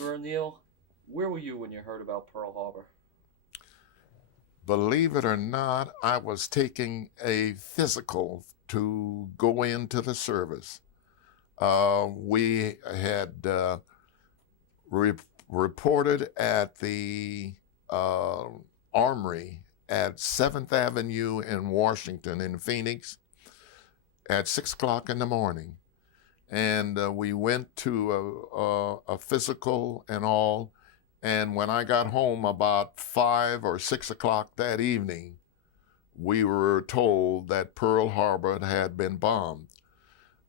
Mr. O'Neill, where were you when you heard about Pearl Harbor? Believe it or not, I was taking a physical to go into the service. We had re- reported at the uh, Armory at 7th Avenue in Washington, in Phoenix, at 6 o'clock in the morning. And we went to a physical and all. And when I got home about 5 or 6 o'clock that evening, we were told that Pearl Harbor had been bombed.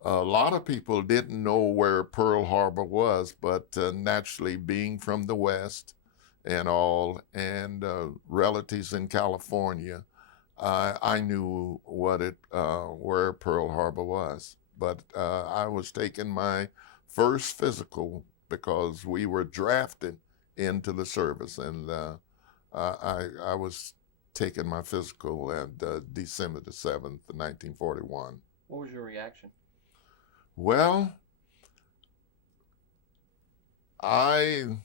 A lot of people didn't know where Pearl Harbor was, but naturally, being from the West and all, and relatives in California, I knew where Pearl Harbor was. But I was taking my first physical because we were drafted into the service, and I was taking my physical at December the 7th, 1941. What was your reaction? Well, I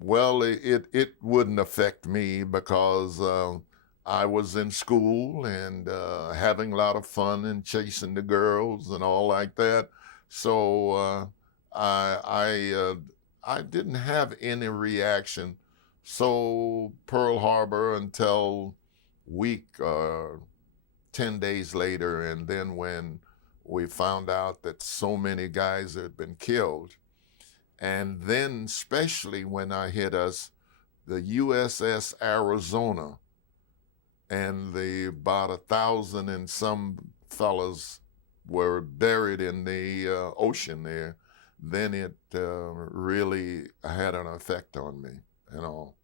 it wouldn't affect me because I was in school and having a lot of fun and chasing the girls and all like that. So I I uh, I didn't have any reaction. So Pearl Harbor until week 10 days later, and then when we found out that so many guys had been killed, and then especially when I hit us, the USS Arizona, and the about 1,000 and some fellas were buried in the ocean there, then it really had an effect on me and all.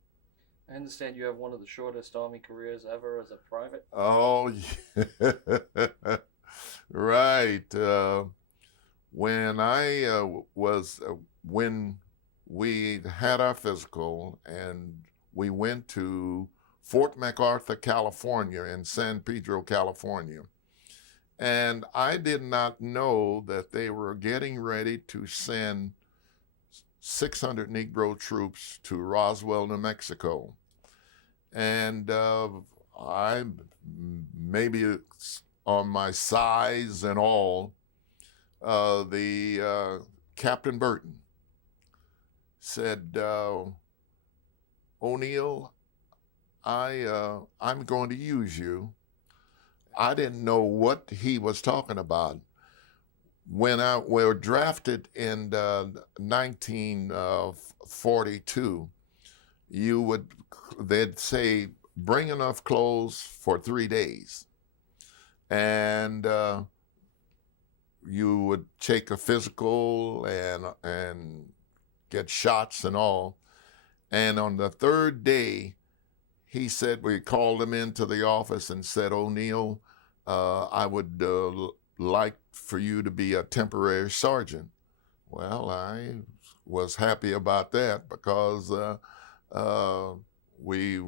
I understand you have one of the shortest Army careers ever as a private. Oh, yeah. Right. When I was when we had our physical and we went to Fort MacArthur, California, in San Pedro, California, and I did not know that they were getting ready to send 600 Negro troops to Roswell, New Mexico, and I maybe it's on my size and all. The Captain Burton said, "O'Neill, I'm going to use you." I didn't know what he was talking about. When I were drafted in 1942, you would they'd say bring enough clothes for 3 days, and you would take a physical and get shots and all. And on the third day, he said, we called him into the office and said, "O'Neill, I would like for you to be a temporary sergeant." Well, I was happy about that because uh, we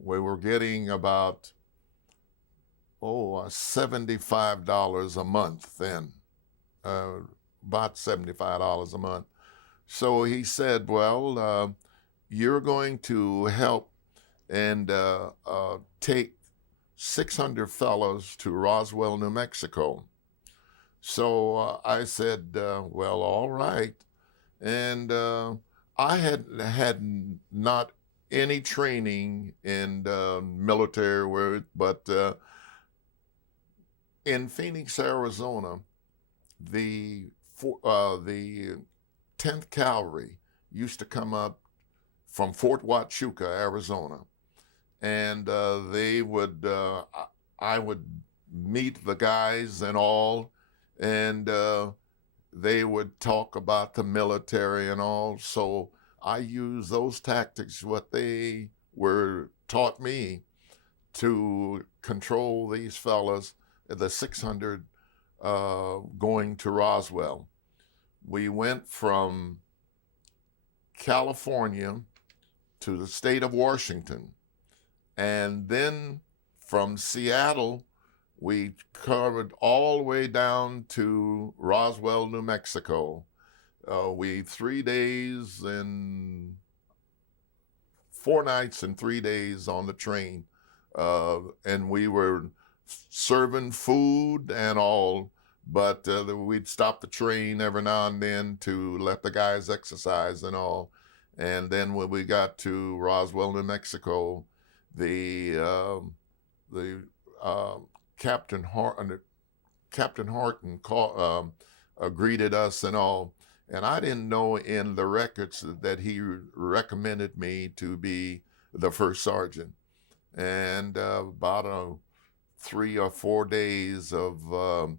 we were getting about $75 a month then, uh, about $75 a month. So he said, "Well, you're going to help and take 600 fellows to Roswell, New Mexico." So I said, "Well, all right." And I had not any training in military work, but in Phoenix, Arizona, the 10th Cavalry used to come up from Fort Huachuca, Arizona, and I would meet the guys and all, and they would talk about the military and all. So I used those tactics, what they were taught me, to control these fellas, the 600 going to Roswell. We went from California to the state of Washington, and then from Seattle, we covered all the way down to Roswell, New Mexico. We 3 days and 4 nights and 3 days on the train, and we were serving food and all, but we'd stop the train every now and then to let the guys exercise and all. And then when we got to Roswell, New Mexico, the the Captain Horton greeted us and all. And I didn't know in the records that he recommended me to be the first sergeant. And about 3 or 4 days of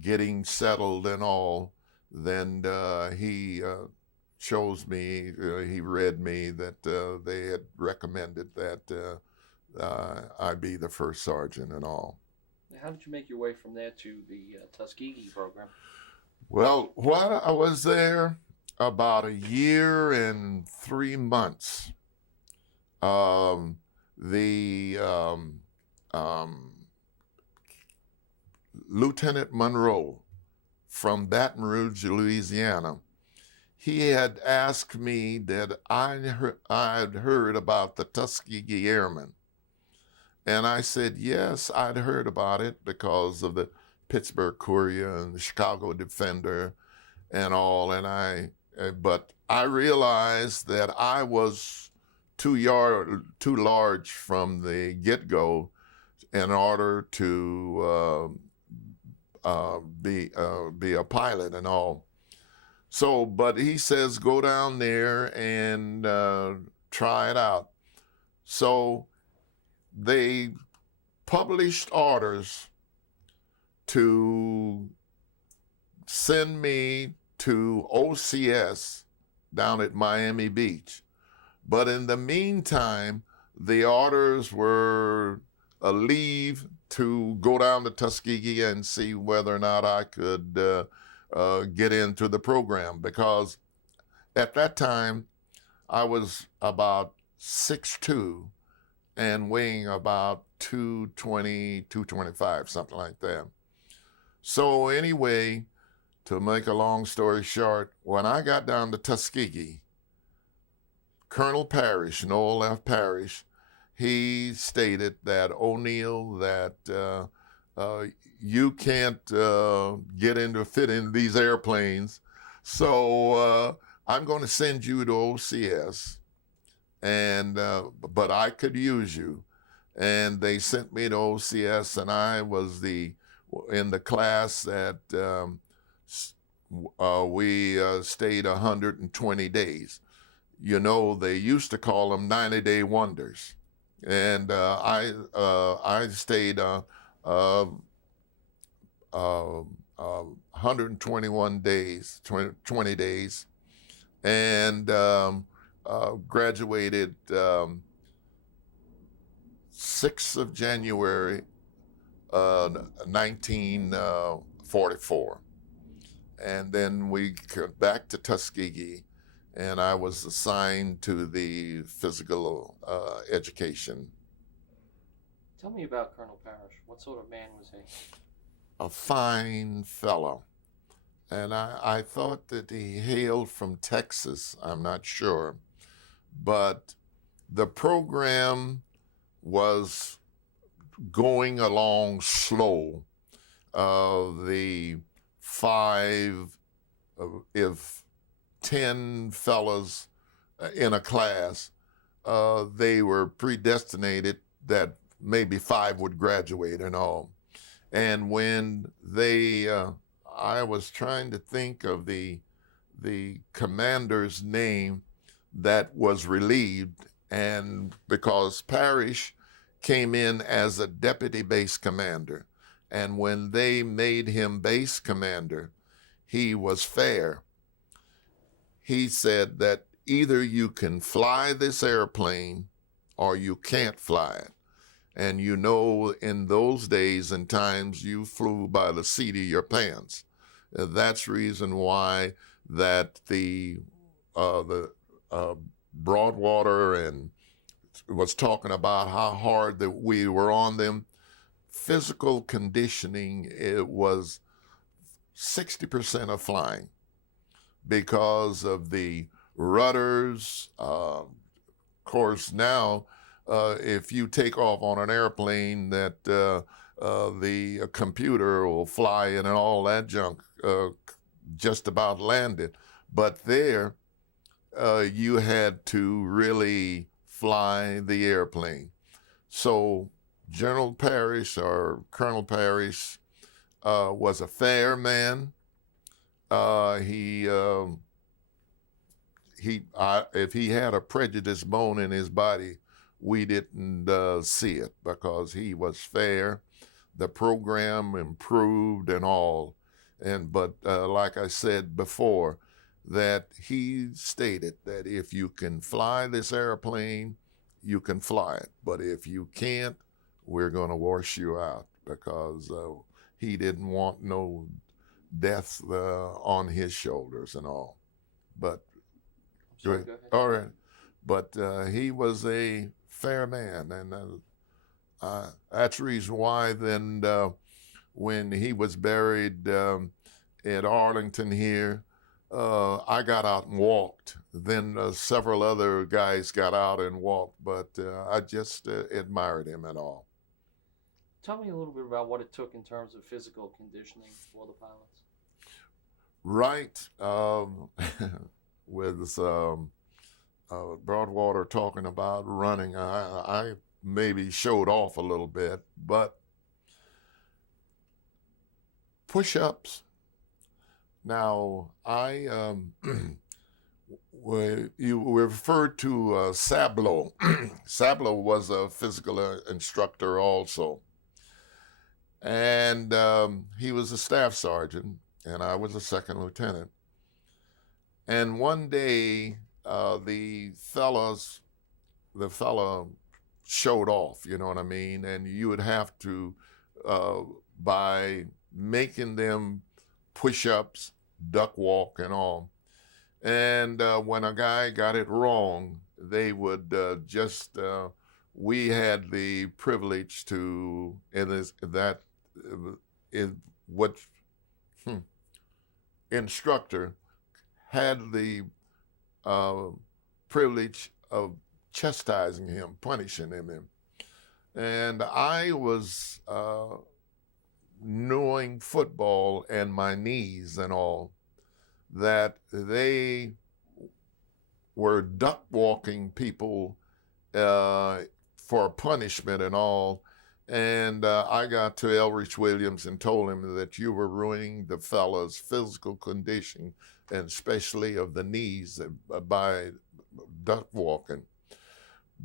getting settled and all, then he chose me, he read me that they had recommended that I be the first sergeant and all. How did you make your way from there to the Tuskegee program? Well, while I was there, about 1 year and 3 months, the Lieutenant Monroe from Baton Rouge, Louisiana, he had asked me that I'd heard about the Tuskegee Airmen. And I said, yes, I'd heard about it because of the Pittsburgh Courier and the Chicago Defender and all. But I realized that I was too large from the get-go in order to be a pilot and all. So, but he says, go down there and try it out. So they published orders to send me to OCS down at Miami Beach. But in the meantime, the orders were a leave to go down to Tuskegee and see whether or not I could get into the program, because at that time I was about 6'2" and weighing about 220, 225, something like that. So anyway, to make a long story short, when I got down to Tuskegee, Colonel Parrish, Noel F. Parrish, he stated that, O'Neill, that you can't fit in these airplanes, so I'm going to send you to OCS, and but I could use you. And they sent me to OCS, and I was in the class that we stayed 120 days. You know, they used to call them 90-day wonders. And I stayed 121 days, 20 days, and graduated 6th of January, 1944. And then we got back to Tuskegee, and I was assigned to the physical education. Tell me about Colonel Parrish. What sort of man was he? A fine fellow. And I thought that he hailed from Texas, I'm not sure. But the program was going along slow. The 10 fellas in a class, they were predestinated that maybe 5 would graduate and all. And when I was trying to think of the commander's name that was relieved, and because Parrish came in as a deputy base commander, and when they made him base commander, he was fair. He said that either you can fly this airplane or you can't fly it. And you know, in those days and times, you flew by the seat of your pants. That's the reason why that the Broadwater and was talking about how hard that we were on them. Physical conditioning, it was 60% of flying. because of the rudders. Of course, now if you take off on an airplane, that the computer will fly in and all that junk just about landed. But there, you had to really fly the airplane. So General Parrish, or Colonel Parrish, was a fair man. He if he had a prejudice bone in his body, we didn't see it, because he was fair. The program improved and all, but like I said before, that he stated that if you can fly this airplane, you can fly it, but if you can't, we're going to wash you out, because he didn't want no death on his shoulders and all. But Sorry, go ahead. all right, but he was a fair man, and that's the reason why then when he was buried at Arlington here, I got out and walked. Then several other guys got out and walked, but I just admired him and all. Tell me a little bit about what it took in terms of physical conditioning for the pilots. Right. With Broadwater talking about running, I maybe showed off a little bit, but push-ups. Now, you referred to Sablo. Sablo was a physical instructor also. And he was a staff sergeant, and I was a second lieutenant. And one day, the fella showed off, you know what I mean? And you would have to, by making them push-ups, duck walk, and all. And when a guy got it wrong, they would we had the privilege to, instructor had the privilege of chastising him, punishing him. And I was knowing football and my knees and all, that they were duck walking people for punishment and all. And I got to Elrich Williams and told him that you were ruining the fella's physical condition, and especially of the knees, by duck walking.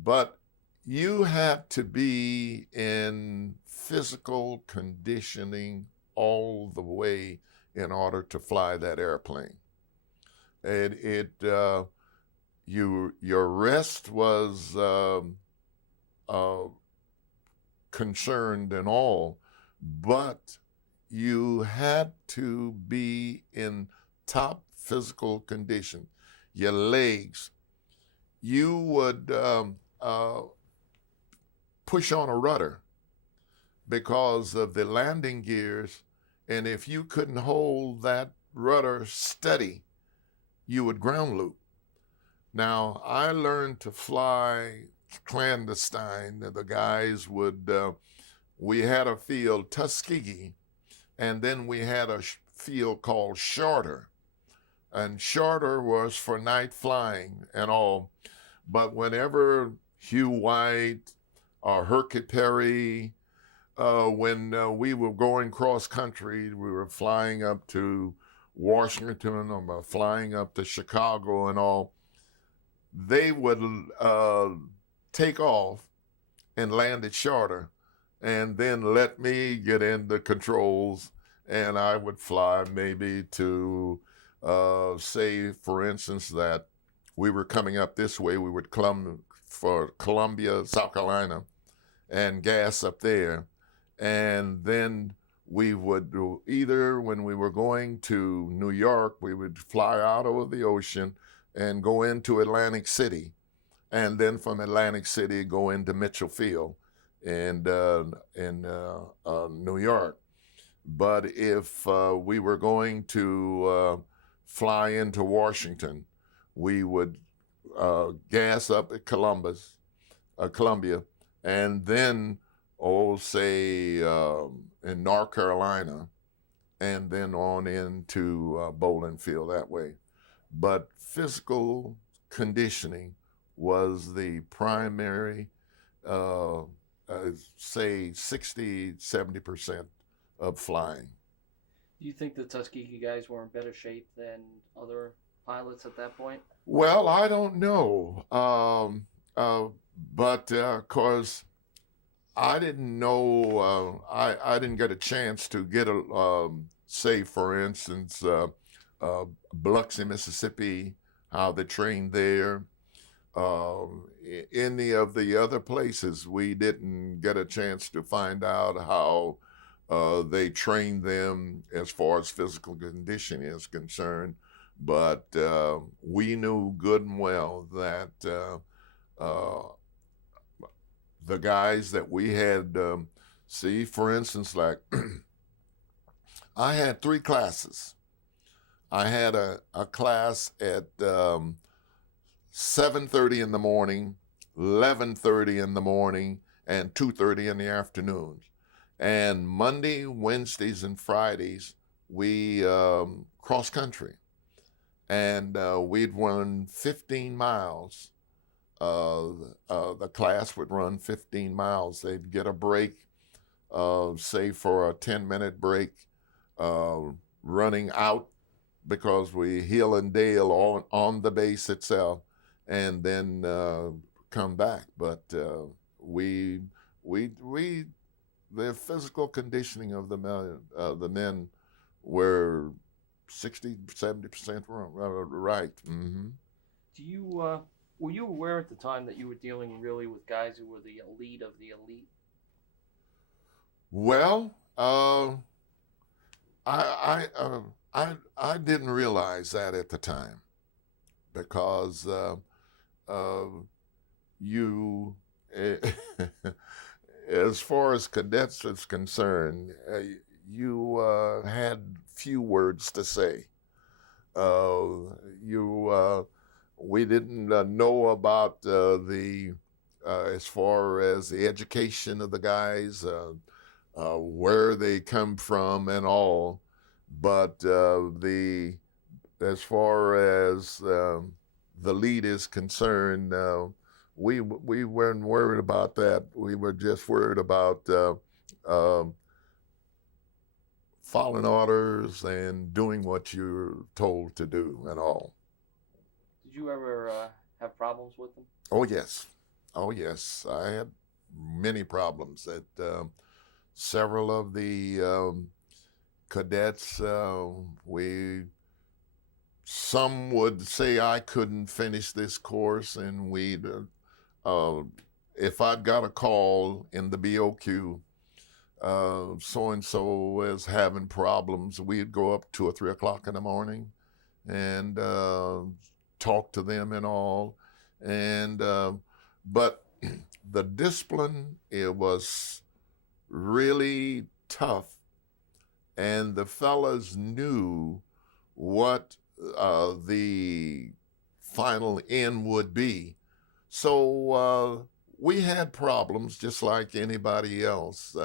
But you have to be in physical conditioning all the way in order to fly that airplane. And your rest was concerned and all, but you had to be in top physical condition. Your legs, you would push on a rudder because of the landing gears, and if you couldn't hold that rudder steady, you would ground loop. Now, I learned to fly clandestine. The guys would, we had a field, Tuskegee, and then we had a field called Charter. And Charter was for night flying and all. But whenever Hugh White or Herky Perry, when we were going cross country, we were flying up to Washington or flying up to Chicago and all, they would take off and land at Charter, and then let me get in the controls, and I would fly maybe to, say, for instance, that we were coming up this way, we would come for Columbia, South Carolina, and gas up there. And then we would either, when we were going to New York, we would fly out over the ocean and go into Atlantic City. And then from Atlantic City, go into Mitchell Field in New York. But if we were going to fly into Washington, we would gas up at Columbia, and then, say, in North Carolina, and then on into Bowling Field that way. But physical conditioning was the primary, say 60, 70% of flying. Do you think the Tuskegee guys were in better shape than other pilots at that point? Well, I don't know. But of course, I didn't know, I didn't get a chance to get say, for instance, Biloxi, Mississippi, how they trained there. Any of the other places, we didn't get a chance to find out how they trained them as far as physical conditioning is concerned. But we knew good and well that the guys that we had, see, for instance, like I had 3 classes. I had a class at 7:30 in the morning, 11:30 in the morning, and 2:30 in the afternoons. And Monday, Wednesdays, and Fridays, we cross country. And we'd run 15 miles. The class would run 15 miles. They'd get a break, say for a 10-minute break, running out, because we hill and dale on the base itself, and then come back. But the physical conditioning of the men were 60, 70% right. Mm-hmm. Were you aware at the time that you were dealing really with guys who were the elite of the elite? Well, I didn't realize that at the time, because you, as far as cadets is concerned, you had few words to say. We didn't know about as far as the education of the guys, where they come from and all. But as far as the lead is concerned, we weren't worried about that. We were just worried about following orders and doing what you're told to do and all. Did you ever have problems with them? Oh yes, I had many problems. Several of the cadets, some would say I couldn't finish this course, and if I'd got a call in the BOQ, so-and-so is having problems, we'd go up 2 or 3 o'clock in the morning and talk to them and all. And but the discipline, it was really tough, and the fellas knew what the final end would be. So we had problems just like anybody else,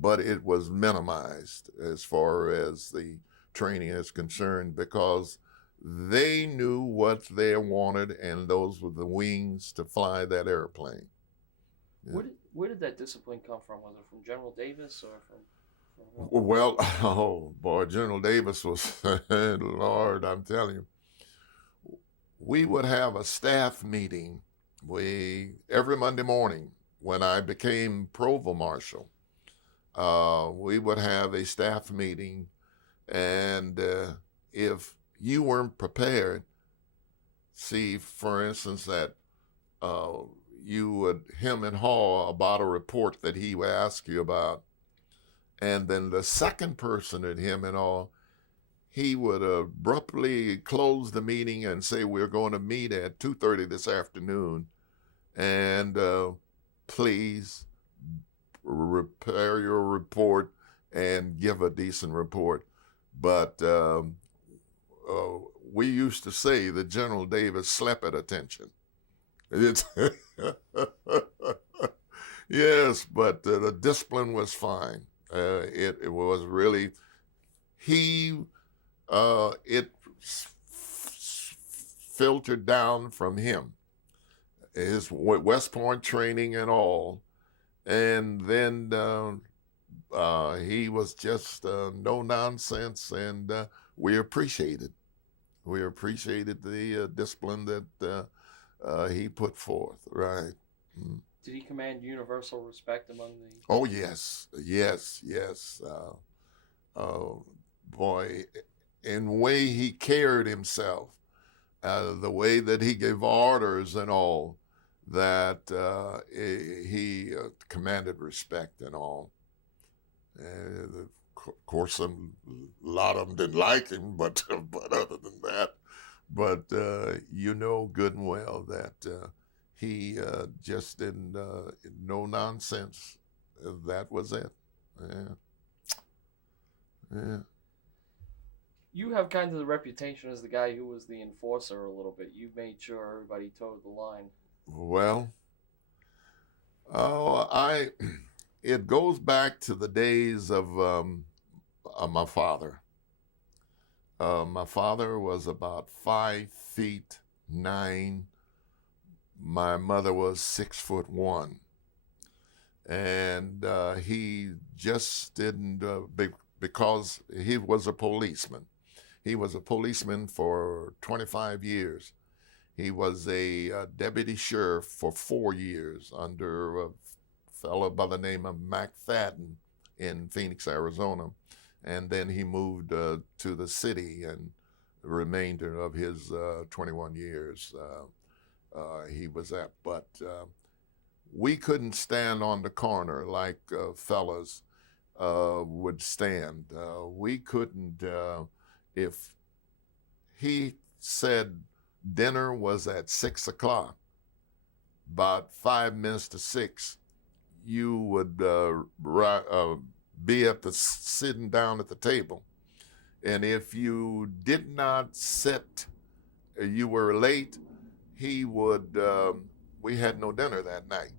but it was minimized as far as the training is concerned, because they knew what they wanted, and those were the wings to fly that airplane. Yeah. Where did that discipline come from? Was it from General Davis or from Well, oh boy, General Davis was, Lord, I'm telling you. We would have a staff meeting every Monday morning when I became Provost Marshal. We would have a staff meeting, and if you weren't prepared, see, for instance, that you would hem and haw about a report that he would ask you about, and then the second person at him and all, he would abruptly close the meeting and say, we're going to meet at 2:30 this afternoon, and please prepare your report and give a decent report. But we used to say that General Davis slept at attention. It's yes, but the discipline was fine. It was really it filtered down from him, his West Point training and all, and then he was just no nonsense, and we appreciated the discipline that he put forth. Right. Mm. Did he command universal respect among the? Oh yes, yes, yes. Boy, in the way he carried himself, the way that he gave orders and all, that he commanded respect and all. Of course, a lot of them didn't like him, but other than that, but you know good and well that he just didn't no nonsense. That was it. Yeah. Yeah. You have kind of the reputation as the guy who was the enforcer a little bit. You made sure everybody toed the line. Well, it goes back to the days of my father. My father was about 5'9". My mother was 6'1", and he just didn't because he was a policeman. He was a policeman for 25 years. He was a deputy sheriff for 4 years under a fellow by the name of McFadden in Phoenix, Arizona. And then he moved to the city, and the remainder of his 21 years he was at. But we couldn't stand on the corner like fellas would stand. We couldn't, if he said dinner was at 6 o'clock, about 5 minutes to 6, you would be sitting down at the table. And if you did not sit, you were late, he would, we had no dinner that night.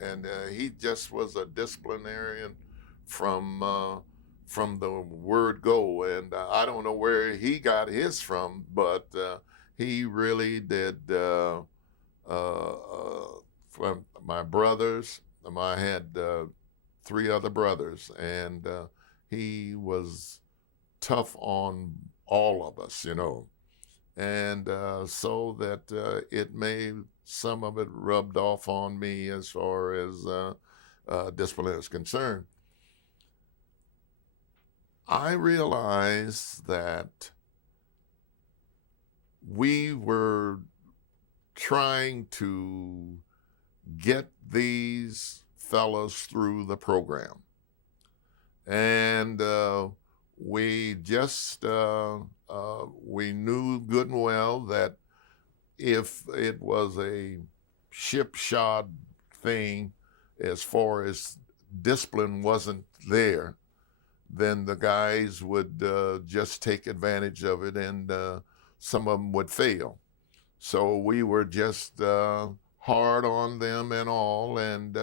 And he just was a disciplinarian from the word go. And I don't know where he got his from, but he really did. From my brothers, I had 3 other brothers, and he was tough on all of us, you know. And so that some of it rubbed off on me as far as discipline is concerned. I realized that we were trying to get these fellows through the program. And we just, we knew good and well that if it was a ship-shod thing, as far as discipline wasn't there, then the guys would just take advantage of it, and some of them would fail. So we were just hard on them and all, and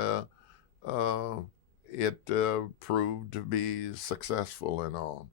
it proved to be successful and all.